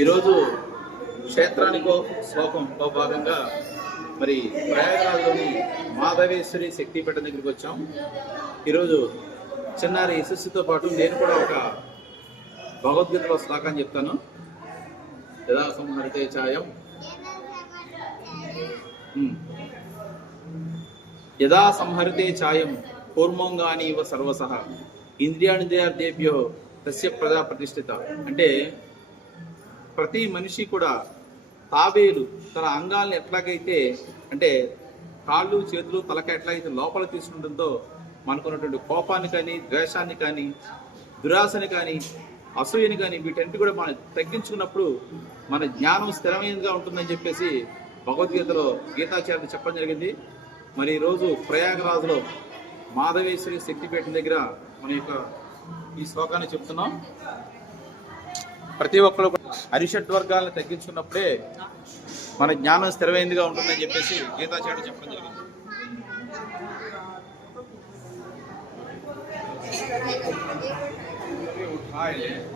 ఈరోజు క్షేత్రానికో శ్లోకంలో భాగంగా మరి ప్రయాగరాజ్లోని మాధవేశ్వరి శక్తిపీఠం దగ్గరికి వచ్చాం. ఈరోజు చిన్నారి యశస్సుతో పాటు నేను కూడా ఒక భగవద్గీతలో శ్లోకాన్ని చెప్తాను. యదా సంహరితే ఛాయం యదా సంహరితే ఛాయం కూర్మంగానీవ సర్వసహ ఇంద్రియాణింద్రియార్థేభ్యో తస్య ప్రజా ప్రతిష్ఠిత. అంటే ప్రతి మనిషి కూడా తాబేలు తన అంగాల్ని ఎట్లాగైతే, అంటే కాళ్ళు చేతులు తలక ఎట్లాగైతే లోపల తీసుకుంటుందో మనకున్నటువంటి కోపాన్ని కానీ, ద్వేషాన్ని కానీ, దురాశని కానీ, అసూయని కానీ వీటన్నిటి కూడా మనం తగ్గించుకున్నప్పుడు మన జ్ఞానం స్థిరమైనదిగా ఉంటుందని చెప్పేసి భగవద్గీతలో గీతాచార్యులు చెప్పడం జరిగింది. మరి ఈరోజు ప్రయాగరాజులో మాధవేశ్వరి శక్తిపీఠం దగ్గర మన యొక్క ఈ శ్లోకాన్ని చెప్తున్నాం. ప్రతి ఒక్కరు అరిషడ్ వర్గాలను తగ్గించుకున్నప్పుడే మన జ్ఞానం స్థిరమైనదిగా ఉంటుందని చెప్పేసి గీతాచార్యులు చెప్పడం జరిగింది.